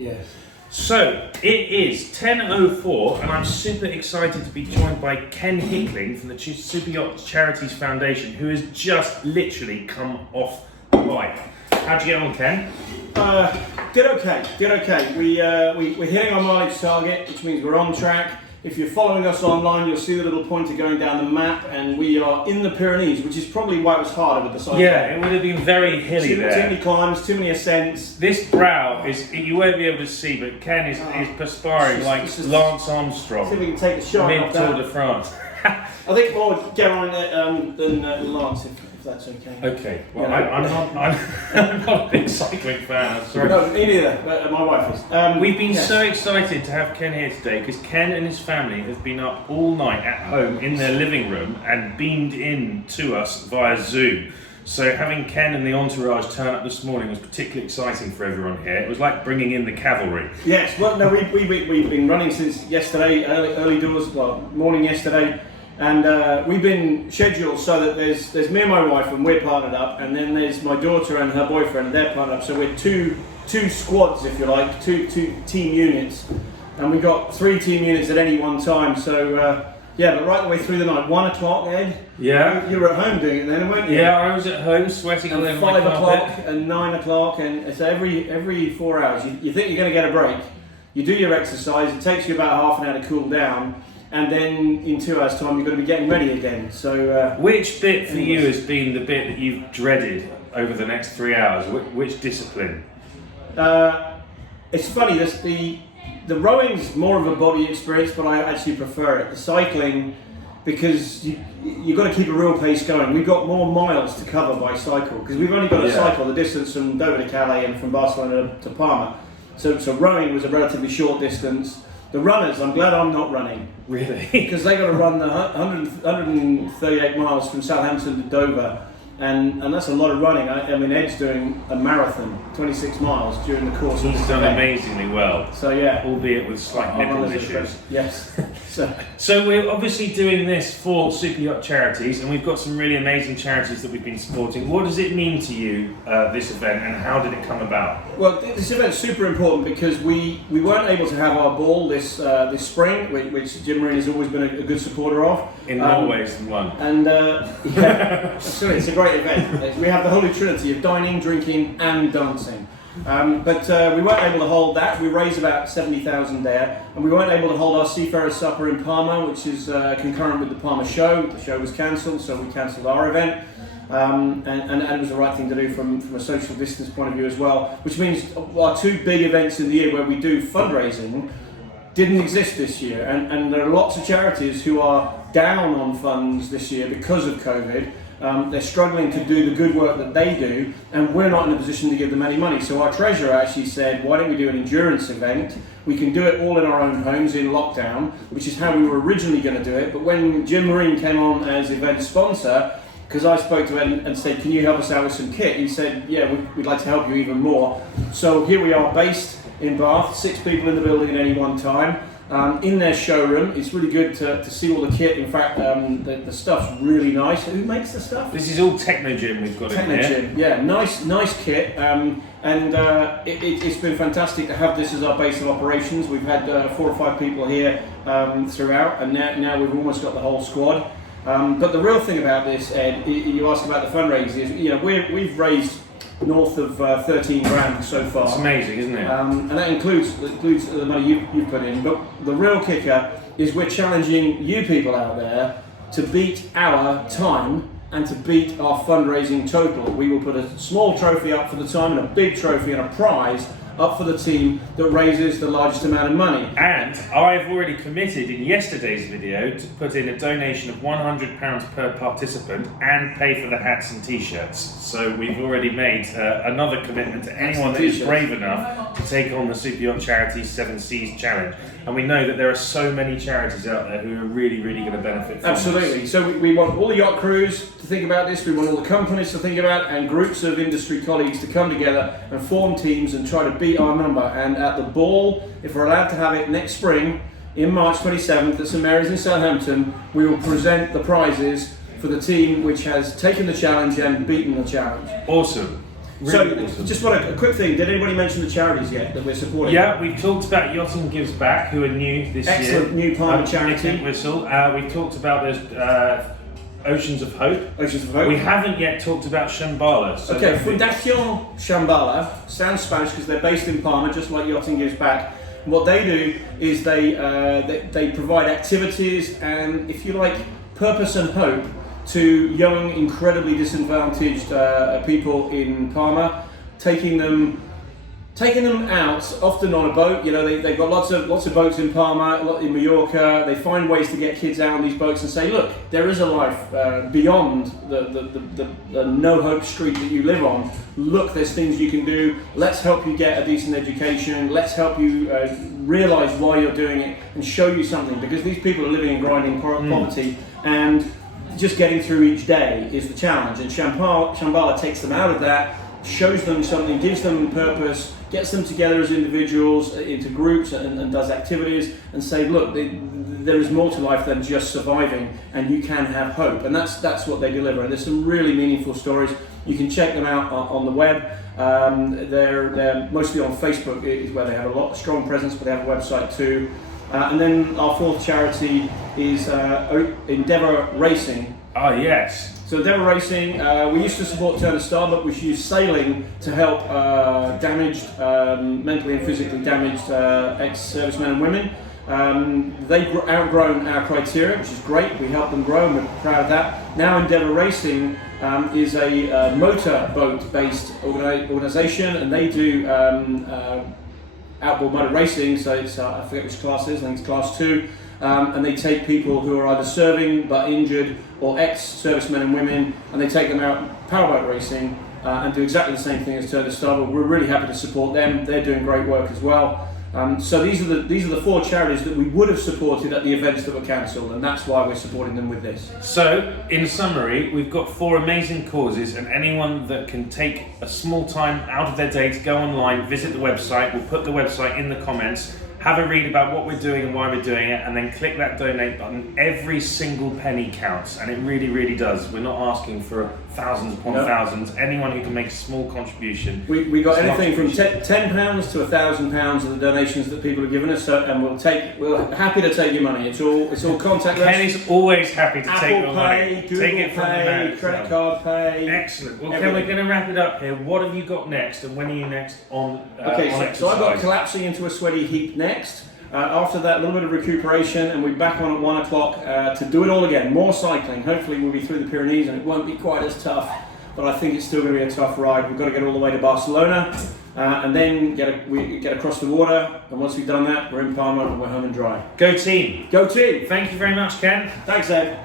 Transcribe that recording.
Yes. So, it is 10:04 and I'm super excited to be joined by Ken Hickling from the Super Yacht Charities Foundation, who has just literally come off the bike. How'd you get on, Ken? Did okay. We're hitting our mileage target, which means we're on track. If you're following us online, you'll see the little pointer going down the map, and we are in the Pyrenees, which is probably why it was harder with the cycle. Yeah, it would have been very hilly there. Too many climbs, too many ascents. This brow is, you won't be able to see, but Ken is perspiring like Lance Armstrong. See if we can take the shot off that. Mid-Tour de France. I think more Geraint than Lance, if that's okay. Okay, well, I'm not a big cycling fan, I'm sorry. No, me neither, but my wife is. We've been so excited to have Ken here today because Ken and his family have been up all night at home in their living room and beamed in to us via Zoom. So having Ken and the entourage turn up this morning was particularly exciting for everyone here. It was like bringing in the cavalry. Yes, well, no, we've been running since yesterday, early doors, well, morning yesterday. And we've been scheduled so that there's me and my wife, and we're partnered up, and then there's my daughter and her boyfriend, and they're partnered up. So we're two squads, if you like, two team units, and we've got 3 team units at any one time. So yeah, but right the way through the night, 1 o'clock, Ed. Yeah. You were at home doing it then, weren't you? Yeah, I was at home sweating all over my 5 o'clock and 9 o'clock, and so every 4 hours, you think you're going to get a break. You do your exercise. It takes you about half an hour to cool down. And then in 2 hours' time, you're going to be getting ready again. So, which bit for you has been the bit that you've dreaded over the next 3 hours? Which discipline? It's funny. The rowing's more of a body experience, but I actually prefer it. The cycling, because you've got to keep a real pace going. We've got more miles to cover by cycle because we've only got to cycle the distance from Dover to Calais and from Barcelona to Palma. So rowing was a relatively short distance. The runners, I'm glad I'm not running. Really? Because they got to run the 138 miles from Southampton to Dover, and that's a lot of running. I mean, Ed's doing a marathon, 26 miles during the course of this He's done event. amazingly well. So yeah. Albeit with slight nipple issues. Yes. So we're obviously doing this for Super Yacht Charities, and we've got some really amazing charities that we've been supporting. What does it mean to you, this event, and how did it come about? Well, this event's super important because we weren't able to have our ball this spring, which Jim Marine has always been a good supporter of. In more ways than one. And yeah, absolutely, it's a great event. We have the Holy Trinity of dining, drinking, and dancing. But we weren't able to hold that. We raised about 70,000 there, and we weren't able to hold our Seafarers Supper in Palma, which is concurrent with the Palma show. The show was cancelled, so we cancelled our event, and it was the right thing to do from a social distance point of view as well. Which means our 2 big events in the year where we do fundraising didn't exist this year, and there are lots of charities who are down on funds this year because of COVID. They're struggling to do the good work that they do, and we're not in a position to give them any money. So our treasurer actually said, why don't we do an endurance event? We can do it all in our own homes in lockdown, which is how we were originally going to do it. But when Jim Marine came on as event sponsor, because I spoke to him and said, can you help us out with some kit? He said, yeah, we'd like to help you even more. So here we are based in Bath, 6 people in the building at any one time. In their showroom. It's really good to see all the kit. In fact, the stuff's really nice. Who makes the stuff? This is all Technogym we've got in here. Technogym, yeah, nice kit. It's been fantastic to have this as our base of operations. We've had 4 or 5 people here throughout, and now we've almost got the whole squad. But the real thing about this, Ed, you asked about the fundraising, is we've raised north of 13 grand so far. It's amazing, isn't it? And that includes the money you put in. But the real kicker is we're challenging you people out there to beat our time and to beat our fundraising total. We will put a small trophy up for the time and a big trophy and a prize up for the team that raises the largest amount of money. And I've already committed in yesterday's video to put in a donation of £100 per participant and pay for the hats and t-shirts. So we've already made another commitment to anyone that is brave enough to take on the Super Yacht Charities 7 Seas Challenge. And we know that there are so many charities out there who are really, really going to benefit from Absolutely. this. So we want all the yacht crews to think about this, we want all the companies to think about it, and groups of industry colleagues to come together and form teams and try to beat our number. And at the ball, if we're allowed to have it next spring, in March 27th at St Mary's in Southampton, we will present the prizes for the team which has taken the challenge and beaten the challenge. Awesome. Really awesome. Just want a quick thing. Did anybody mention the charities yet that we're supporting? Yeah, we've talked about Yachting Gives Back, who are new this year. Excellent new Palmer charity. Nick Whistle. We've talked about those Oceans of Hope. Oceans of Hope. We haven't yet talked about Shambhala. So Okay, Fundación Shambhala sounds Spanish because they're based in Palma, just like Yachting Gives Back. What they do is they provide activities and, if you like, purpose and hope to young, incredibly disadvantaged people in Palma, taking them out, often on a boat. You know, they've got lots of boats in Palma, a lot in Mallorca. They find ways to get kids out on these boats and say, look, there is a life beyond the no-hope street that you live on. Look, there's things you can do. Let's help you get a decent education. Let's help you realise why you're doing it and show you something, because these people are living in grinding poverty, and just getting through each day is the challenge. And Shambhala takes them out of that, shows them something, gives them purpose, gets them together as individuals into groups and does activities and say, look, there is more to life than just surviving, and you can have hope. And that's what they deliver. And there's some really meaningful stories. You can check them out on the web. They're mostly on Facebook is where they have a strong presence, but they have a website too. And then our fourth charity is Endeavour Racing. Oh, yes. So Endeavour Racing, we used to support Turner Star, but we use sailing to help damaged, mentally and physically damaged ex-servicemen and women. They've outgrown our criteria, which is great. We help them grow and we're proud of that. Now Endeavour Racing is a motorboat-based organisation, and they do outboard motor racing, so it's, I forget which class it is, I think it's class 2. And they take people who are either serving but injured or ex-servicemen and women, and they take them out powerboat racing and do exactly the same thing as Turner Star. But we're really happy to support them. They're doing great work as well. So these are the 4 charities that we would have supported at the events that were cancelled, and that's why we're supporting them with this. So, in summary, we've got 4 amazing causes, and anyone that can take a small time out of their day to go online, visit the website, we'll put the website in the comments, have a read about what we're doing and why we're doing it, and then click that donate button. Every single penny counts, and it really, really does. We're not asking for thousands upon thousands. Anyone who can make a small contribution. We got anything from £10 to £1,000 of the donations that people have given us, and we're happy to take your money. It's all contactless. Ken is always happy to take your Pay, money. Google Take it from the Pay, man. credit card pay. Excellent. Well, Ken, everything. we're going to wrap it up here. What have you got next, and when are you next on Okay, on so I've got exercise? collapsing into a sweaty heap next. After that, a little bit of recuperation, and we're back on at 1 o'clock to do it all again. More cycling. Hopefully we'll be through the Pyrenees and it won't be quite as tough, but I think it's still going to be a tough ride. We've got to get all the way to Barcelona and then get across the water, and once we've done that, we're in Palma and we're home and dry. Go team. Go team! Thank you very much, Ken. Thanks, Ed.